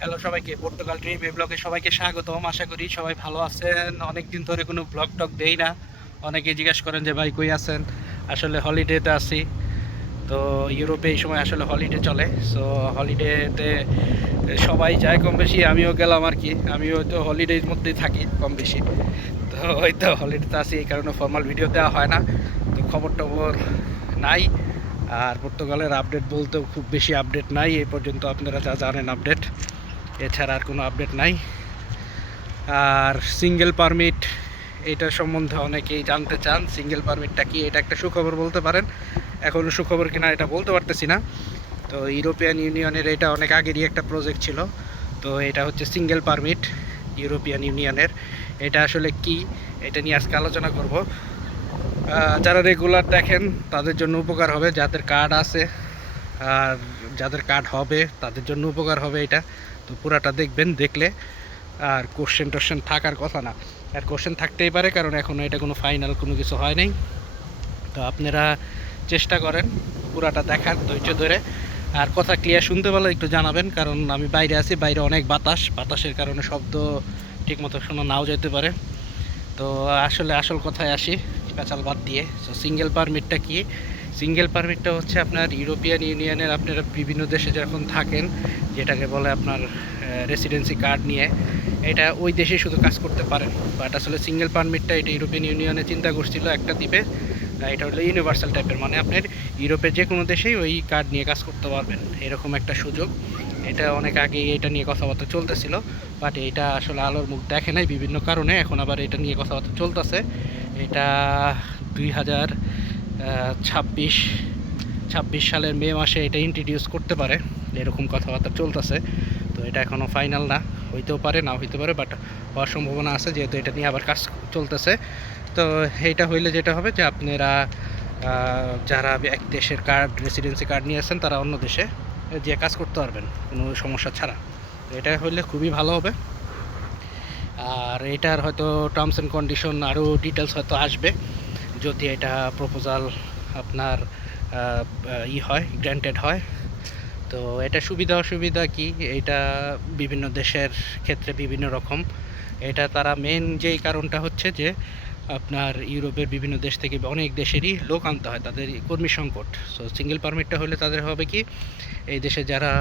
Hello সবাইকে, Portugal trip এই ব্লগে সবাইকে স্বাগতম। আশা করি সবাই ভালো আছেন। অনেক দিন ধরে কোনো ব্লগ টক দেই না। অনেকে জিজ্ঞেস করেন যে, ভাই, কই আছেন? আসলে হলিডেতে আছি। তো ইউরোপে এই সময় আসলে হলিডে চলে। সো হলিডেতে সবাই যায় কম বেশি। আমিও গেলাম আর কি। আমিও তো হলিডের মধ্যেই থাকি কম বেশি। তো ওই তো হলিডেতে আছি। এই কারণে ফর্মাল ভিডিও দেওয়া হয় না। তো খবর টবর নাই। আর পর্তুগালের আপডেট বলতেও খুব বেশি আপডেট নাই। এই পর্যন্ত আপনারা যা জানেন আপডেট এছাড়া আর কোনো আপডেট নাই। আর সিঙ্গেল পারমিট এটা সম্বন্ধে অনেকেই জানতে চান সিঙ্গেল পারমিটটা কি, এটা একটা সুখবর বলতে পারেন। এখনও সুখবর কিনা এটা বলতে পারতেছি না। তো ইউরোপিয়ান ইউনিয়নের এটা অনেক আগেরই একটা প্রজেক্ট ছিল। তো এটা হচ্ছে সিঙ্গেল পারমিট ইউরোপিয়ান ইউনিয়নের এটা আসলে কি, এটা নিয়ে আজকে আলোচনা করব। যারা রেগুলার দেখেন, তাদের জন্য উপকার হবে। যাদের কার্ড আছে আর যাদের কার্ড হবে, তাদের জন্য উপকার হবে এটা। তো পুরাটা দেখবেন, দেখলে আর কোশ্চেন টোশ্চেন থাকার কথা না। আর কোশ্চেন থাকতেই পারে, কারণ এখনও এটা কোনো ফাইনাল কোনো কিছু হয় নাই। তো আপনারা চেষ্টা করেন পুরাটা দেখার ধৈর্য ধরে। আর কথা ক্লিয়ার শুনতে পারলে একটু জানাবেন, কারণ আমি বাইরে আছি, বাইরে অনেক বাতাস। বাতাসের কারণে শব্দ ঠিকমতো শোনা নাও যেতে পারে। তো আসলে আসল কথায় আসি, পেঁচাল বাদ দিয়ে। সো সিঙ্গেল পারমিটটা কি? সিঙ্গেল পারমিটটা হচ্ছে আপনার ইউরোপিয়ান ইউনিয়নের আপনারা বিভিন্ন দেশে যখন থাকেন, যেটাকে বলে আপনার রেসিডেন্সি কার্ড নিয়ে, এটা ওই দেশে শুধু কাজ করতে পারেন। বাট আসলে সিঙ্গেল পারমিটটা এটা ইউরোপিয়ান ইউনিয়নে চিন্তা করছিল একটা দ্বীপে এটা হলো ইউনিভার্সাল টাইপের মানে আপনার ইউরোপের যে কোনো দেশেই ওই কার্ড নিয়ে কাজ করতে পারবেন, এরকম একটা সুযোগ। এটা অনেক আগে এটা নিয়ে কথাবার্তা চলতেছিল বাট এটা আসলে আলোর মুখ দেখে নাই, বিভিন্ন কারণে এখন আবার এটা নিয়ে কথাবার্তা চলতেছে। এটা দুই হাজার ছাব্বিশ ছাব্বিশ সালের মে মাসে এটা ইন্ট্রোডিউস করতে পারে। এরকম কথাবার্তা চলতেছে। তো এটা এখনও ফাইনাল না। হইতেও পারে না হইতে পারে বাট হওয়ার সম্ভাবনা আছে যেহেতু এটা নিয়ে আবার কাজ চলতেছে। তো এইটা হইলে যেটা হবে যে আপনারা যারা এক দেশের কার্ড রেসিডেন্সি কার্ড নিয়ে আসছেন তারা অন্য দেশে যে কাজ করতে পারবেন, কোনো সমস্যা ছাড়া। এটা হইলে খুবই ভালো হবে। আর এটার হয়তো টার্মস অ্যান্ড কন্ডিশন আরও ডিটেলস হয়তো আসবে। যদি এটা প্রপোজাল আপনার ই হয় গ্র্যান্টেড হয়, তো এটা সুবিধা অসুবিধা কি? এটা বিভিন্ন দেশের ক্ষেত্রে বিভিন্ন রকম। এটা তারা মেন যেই কারণটা হচ্ছে যে, আপনার ইউরোপের বিভিন্ন দেশ থেকে অনেক দেশেরই লোক আনতে হয়, তাদের কর্মী সংকট। সো সিঙ্গেল পারমিটটা হলে তাদের হবে কি? এই দেশে যারা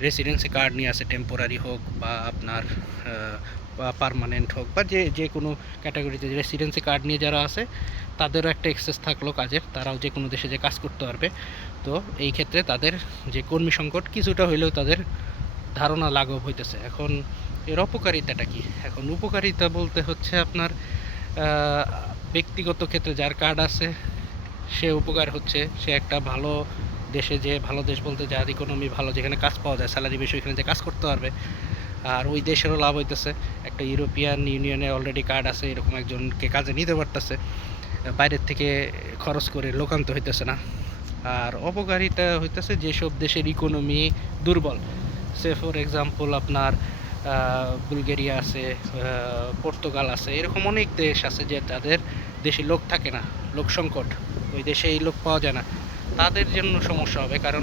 রেসিডেন্সি কার্ড নিয়ে আসে টেম্পোরারি হোক বা আপনার পারমানেন্ট হোক বা যে যে কোনো ক্যাটাগরিতে রেসিডেন্সি কার্ড নিয়ে যারা আছে, তাদেরও একটা এক্সেস থাকল কাজের, তারাও যে কোনো দেশে যে কাজ করতে পারবে। তো এই ক্ষেত্রে তাদের যে কর্মী সংকট, কিছুটা হইলেও তাদের ধারণা লাঘব হইতেছে। এখন এর অপকারিতাটা কি? এখন উপকারিতা বলতে হচ্ছে আপনার ব্যক্তিগত ক্ষেত্রে যার কার্ড আছে, সে উপকার হচ্ছে, সে একটা ভালো দেশে যে ভালো দেশ বলতে যার ইকোনমি ভালো, যেখানে কাজ পাওয়া যায় স্যালারি বেশি, ওইখানে যে কাজ করতে পারবে। আর ওই দেশেরও লাভ হইতেছে। একটা ইউরোপিয়ান ইউনিয়নে অলরেডি কার্ড আছে, এরকম একজনকে কাজে নিতে পারতেছে। বাইরের থেকে খরচ করে লোকান্ত হইতেছে না। আর অপকারিতা হইতেছে যেসব দেশের ইকোনমি দুর্বল। সে ফর এক্সাম্পল আপনার বুলগেরিয়া আছে পর্তুগাল আছে, এরকম অনেক দেশ আছে যে তাদের দেশে লোক থাকে না, লোক সংকট। ওই দেশে এই লোক পাওয়া যায় না। তাদের জন্য সমস্যা হবে, কারণ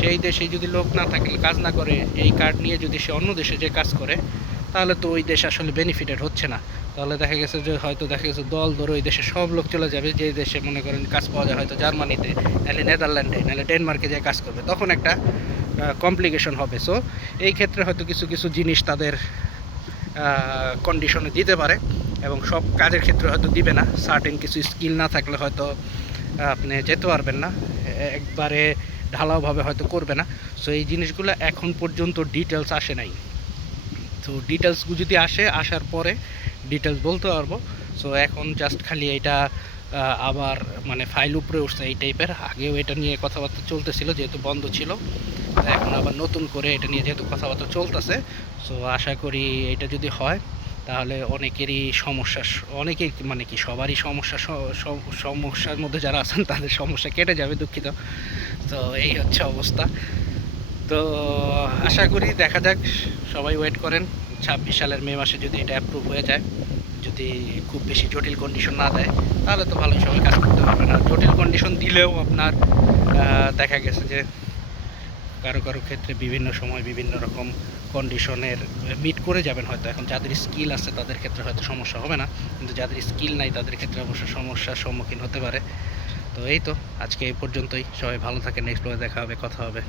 সেই দেশে যদি লোক না থাকে, কাজ না করে, এই কার্ড নিয়ে যদি সে অন্য দেশে যে কাজ করে, তাহলে তো ওই দেশ আসলে বেনিফিটেড হচ্ছে না। তাহলে দেখা গেছে যে হয়তো দেখা গেছে দল ধরে ওই দেশে সব লোক চলে যাবে, যে দেশে মনে করেন কাজ পাওয়া যায় হয়তো জার্মানিতে, নাহলে নেদারল্যান্ডে, নাহলে ডেনমার্কে যে কাজ করবে, তখন একটা কমপ্লিকেশন হবে। সো এই ক্ষেত্রে হয়তো কিছু কিছু জিনিস তাদের কন্ডিশনে দিতে পারে এবং সব কাজের ক্ষেত্রে হয়তো দিবে না। সার্টেন কিছু স্কিল না থাকলে হয়তো আপনি যেতে পারবেন না একবারে ঢালাওভাবে হয়তো করবে না। সো এই জিনিসগুলো এখন পর্যন্ত ডিটেলস আসে নাই। তো ডিটেলস যদি আসে, আসার পরে ডিটেলস বলতে পারব। সো এখন জাস্ট খালি এটা আবার মানে ফাইল উপরে উঠছে এই টাইপের আগেও এটা নিয়ে কথাবার্তা চলতেছিল, যেহেতু বন্ধ ছিল। এখন আবার নতুন করে এটা নিয়ে যেহেতু কথাবার্তা চলতেছে। সো আশা করি এটা যদি হয় তাহলে অনেকেরই সমস্যা অনেকেই মানে কি সবারই সমস্যা সমস্যার মধ্যে যারা আছেন, তাদের সমস্যা কেটে যাবে, দুঃখিত। তো এই হচ্ছে অবস্থা। তো আশা করি দেখা যাক, সবাই ওয়েট করেন। ছাব্বিশ সালের মে মাসে যদি এটা অ্যাপ্রুভ হয়ে যায়, যদি খুব বেশি জটিল কন্ডিশন না দেয়, তাহলে তো ভালোই, সবাই কাজ করতে পারবে না। জটিল কন্ডিশন দিলেও আপনার দেখা গেছে যে কারও কারও ক্ষেত্রে বিভিন্ন সময় বিভিন্ন রকম কন্ডিশনের মিট করে যাবেন হয়তো। এখন যাদের স্কিল আছে তাদের ক্ষেত্রে হয়তো সমস্যা হবে না। কিন্তু যাদের স্কিল নাই তাদের ক্ষেত্রে অবশ্য সমস্যার সম্মুখীন হতে পারে। তো এই তো, আজকে এই পর্যন্তই। সবাই ভালো থাকে নেক্সট ব্লগে দেখা হবে, কথা হবে।